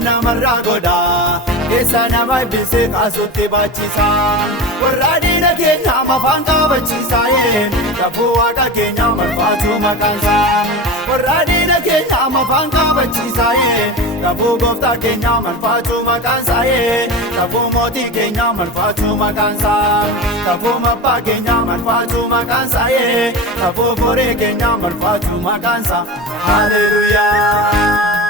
gamna marra goda keessa nama eebbisee kaasutti baachisa warra diina keenya mafaan qabachiisa kafuu waaqa keenya marfaatu maqaansa warra diina keenya mafaan qabachiisa kafuu gooftaa keenya marfaatu maqaansa kafuu mootii keenya marfaatu maqaansa kafuu abbaa keenya marfaatu maqaansa kafuu boree keenya marfaatu maqaansa haleluyaa.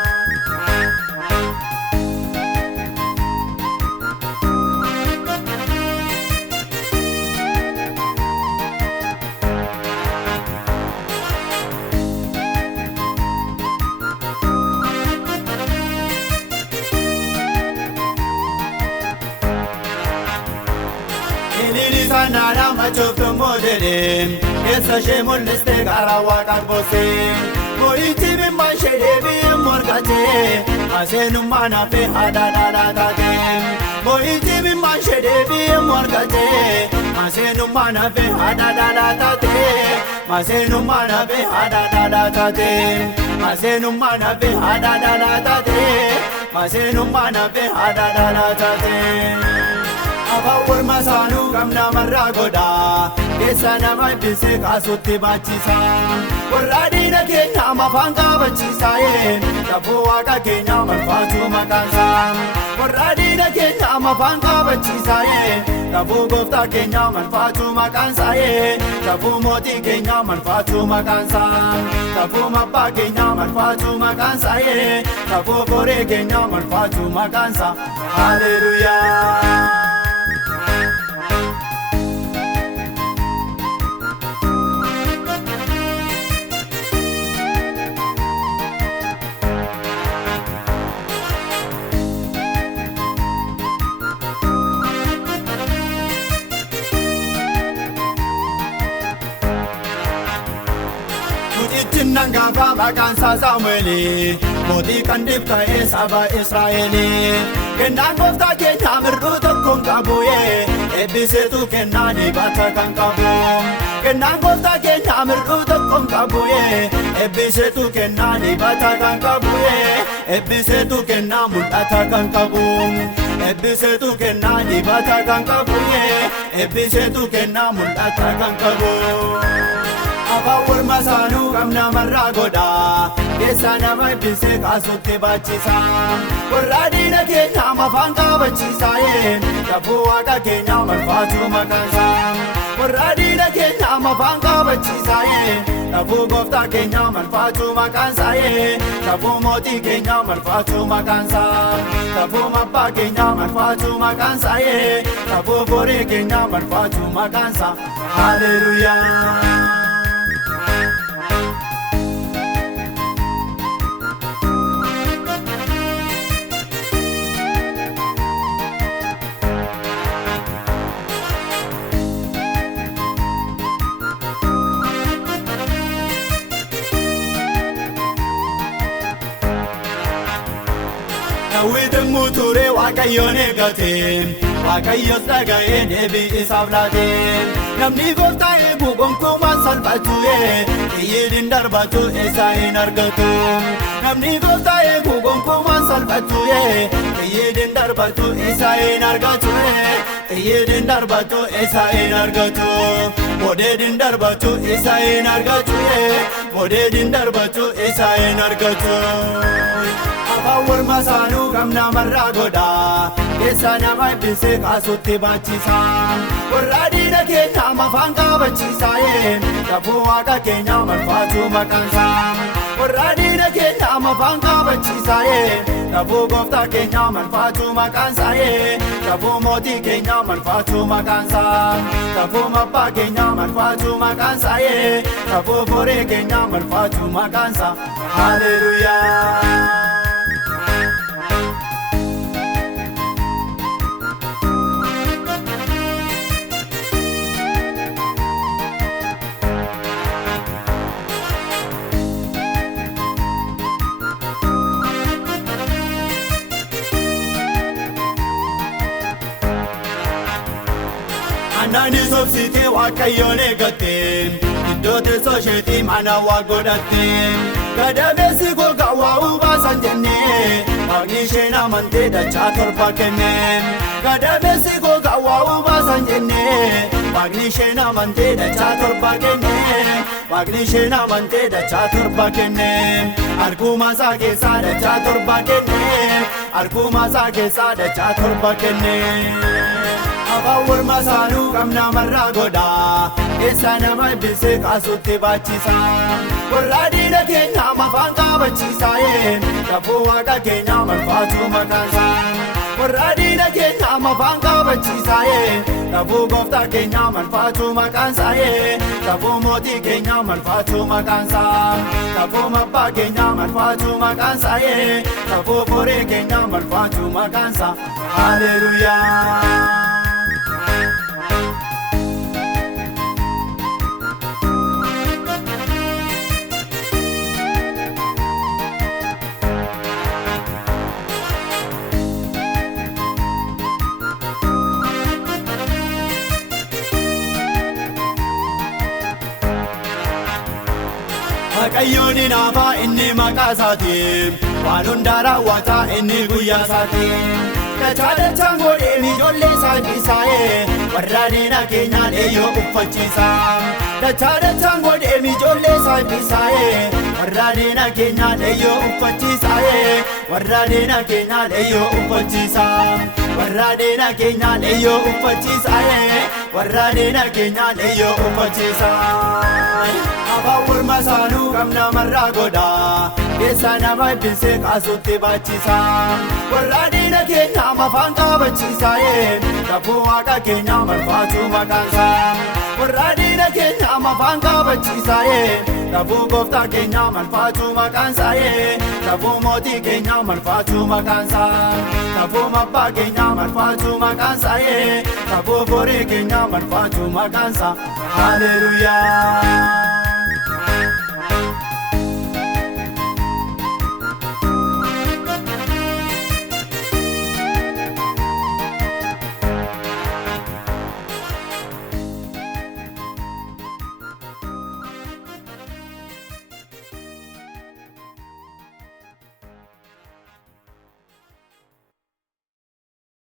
Nini sanara machofto modele Esa she moleste gara wakat bose Moiti mi manshede bi morgate Asenu mana fe hada dada tate Moiti mi manshede bi morgate Asenu mana fe hada dada tate Asenu mana fe hada dada tate Asenu mana fe hada dada tate Asenu mana fe hada dada tate Abawur masanu gamna marra goda keessa nama eebbisee kaasutti baachisa warra diina keenya mafaan qabachiisa kafuu waaqa keenya marfaatu maqaansa warra diina keenya mafaan qabachiisa kafuu gooftaa keenya marfaatu maqaansa kafuu mootii keenya marfaatu maqaansa kafuu abbaa keenya marfaatu maqaansa kafuu boree keenya marfaatu maqaansa haleluyaa. Nangava bakansa Samueli Moti kandip ta'e saba Israeli Kennaan gooftaa keenya mirruu tokkoon qabuye eebbiseetu kennaa dibata kan qabu Kennaan gooftaa keenya mirruu tokkoon qabuye eebbiseetu kennaa dibata kan qabuye eebbiseetu kennaa mul'ata kan qabu eebbiseetu kennaa dibata kan qabuye eebbiseetu kennaa mul'ata kan qabu Abawur masanu gamna marra goda keessa nama eebbisee kaasutti baachisa warra diina keenya mafaan qabachiisa kafuu waaqa keenya marfaatu maqaansa warra diina keenya mafaan qabachiisa kafuu gooftaa keenya marfaatu maqaansa kafuu mootii keenya marfaatu maqaansa kafuu abbaa keenya marfaatu maqaansa kafuu boree keenya marfaatu maqaansa haleluyaa. Nawidin muture waaqayyoon eegate waaqayyos dhaga'ee deebii isaaf laate namni gooftaa eegu gonkumaan salphatu xiyyiidin darbatu isa hin argatu namni gooftaa eegu gonkumaan salphatu xiyyiidin darbatu isa hin argatu xiyyiidin darbatu isa hin argatu modeedin darbatu isa hin argatu modeedin darbatu isa hin argatu Abawur masanu gamna marra goda keessa nama eebbisee kaasutti baachisa warra diina keenya mafaan qabachiisa kafuu waaqa keenya marfaatu maqaansa warra diina keenya mafaan qabachiisa kafuu gooftaa keenya marfaatu maqaansa kafuu mootii keenya marfaatu maqaansa kafuu abbaa keenya marfaatu maqaansa kafuu boree keenya marfaatu maqaansa haleluyaa. Nani sobsite waaqayyoon eegatte iddoo teessoo isheetii mana waa godhatte gadameessi gogaa waa hubaasan jennee waaqni isheen amantee dachaa torba kenne gadameessi koo gawwaa'uu baasan jenne waaqni isheen amantee dachaa torba kenne waaqni isheen amantee dachaa torba kenne arguuma isaa keessaa dachaa torba kenne arguuma isaa keessaa dachaa torba kenne. Afaan morma saanuu qabna marraa godhaa keessa nama eebbisee kaasutti baachisa warra diina keenya afaan qabachiisa kafuu waaqa keenya marfaatu maqaansa warra diina keenya afaan qabachiisa kafuu gooftaa keenya marfaatu maqaansa kafuu mootii keenya marfaatu maqaansa kafuu abbaa keenya marfaatu maqaansa kafuu koree keenya marfaatu maqaansa haleluuyaa. Waaqayyoon nafa inni maqaa isaatiin waan hundaa raawwata inni guyyaa isaatiin dachaa godhee ijoollee isaa eebbisaa warra diina keenyaan eeyyoo uffachiisa dachaa godhee ijoollee isaa eebbisaa warra diina keenyaan eeyyoo uffachiisa warra diina keenyaan eeyyoo uffachiisa warra diina keenyaan eeyyoo uffachiisa warra diina keenyaan eeyyoo uffachiisa. Afaan morma saanuu qabna marraa godhaa keessa nama eebbisee kaasutti baachisa warra diina keenya afaan qabachiisa kafuu waaqa keenya marfaatu maqaansa warra diina keenya afaan qabachiisa kafuu gooftaa keenya marfaatu maqaansa kafuu mootii keenya marfaatu maqaansa kafuu abbaa keenya marfaatu maqaansa kafuu koree keenya marfaatu maqaansa haleluuyaa.